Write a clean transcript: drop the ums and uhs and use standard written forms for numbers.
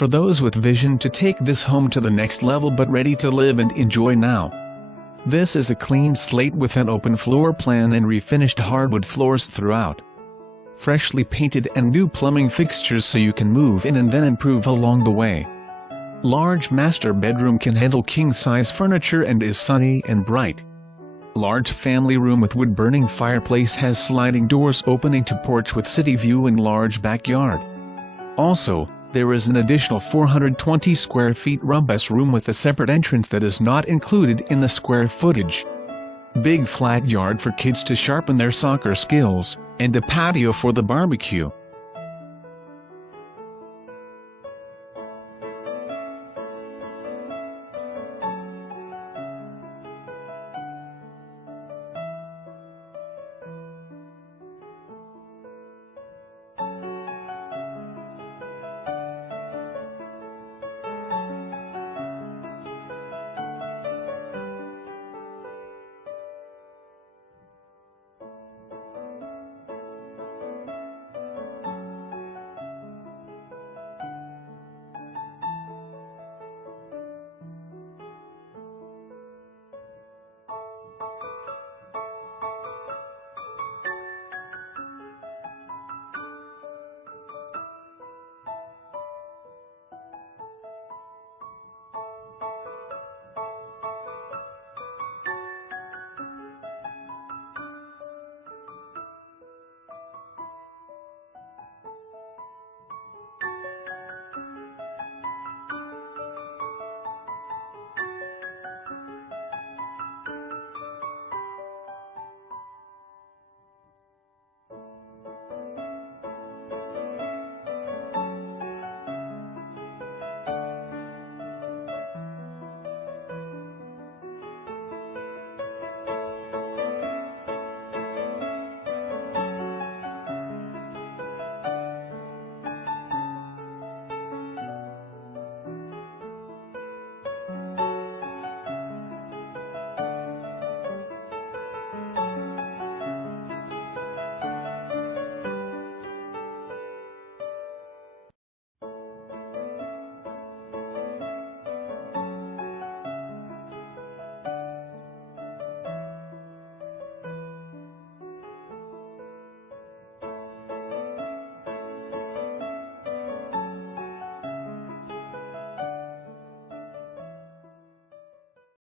for those with vision to take this home to the next level but ready to live and enjoy now. This is a clean slate with an open floor plan and refinished hardwood floors throughout. Freshly painted and new plumbing fixtures so you can move in and then improve along the way. Large master bedroom can handle king-size furniture and is sunny and bright. Large family room with wood-burning fireplace has sliding doors opening to porch with city view and large backyard. Also, there is an additional 420 square feet rumpus room with a separate entrance that is not included in the square footage. Big flat yard for kids to sharpen their soccer skills, and a patio for the barbecue.